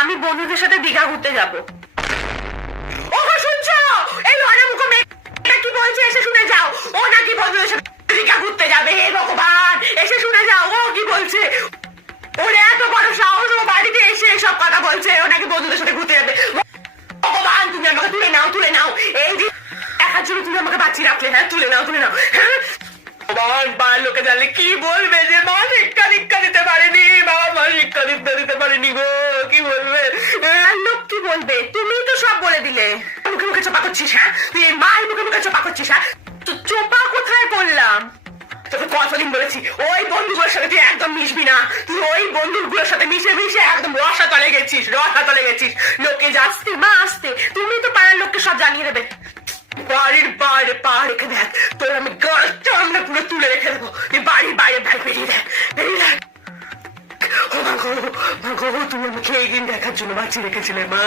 আমি বন্ধুদের সাথে দীঘা ঘুরতে যাবো। ওগো শুনছো? এই অনামুখ মেয়েটা কি বলছে, এসে শুনে যাও। ও নাকি বন্ধুদের সাথে দীঘা ঘুরতে যাবে। হে ভগবান, এসে শুনে যাও ও কি বলছে। ওর এত বড় সাহস, ও বাড়িতে এসে এসব কথা বলছে। ও নাকি বন্ধুদের সাথে ঘুরতে যাবে। ভগবান, তুমি আমাকে তুলে নাও, তুলে নাও। এই যে দেখার জন্য তুমি আমাকে বাঁচিয়ে রাখলে। হ্যাঁ, তুলে নাও, তুলে নাও। ভগবান, পাড়ার লোকে জানলে কি বলবে যে মা শিক্ষা দীক্ষা দিতে পারেনি, বাবা মা শিক্ষা দীক্ষা দিতে পারেনি গো, কি বলবে? লোক কি বলবে? তুমি তো সব বলে দিলে। মুখে মুখে চোপা করছিস? হ্যাঁ, তুই এই মায়ের মুখে মুখে চোপা করছিস? হ্যাঁ, তো চোপা কোথায় বললাম? তোকে কতদিন বলেছি ওই বন্ধুগুলোর সাথে তুই একদম মিশবি না। তুই ওই বন্ধুগুলোর সাথে মিশে মিশে একদম রসাতলে গেছিস, রসাতলে গেছিস। লোকে আসতে মা আসতে, তুমি তো পাড়ার লোককে সব জানিয়ে দেবে। বাড়ির বাইরে পা রেখে দেখ, তোর আমি গাছটা আমরা পুরো তুলে রেখে দেবো। তুই বাড়ির বাইরে বাইরে বেরিয়ে দেখ, বেরিয়ে দেখ। ও মা গো, মা গো, তুমি আমাকে এই দিন দেখার জন্য বাঁচিয়ে রেখেছিলে মা।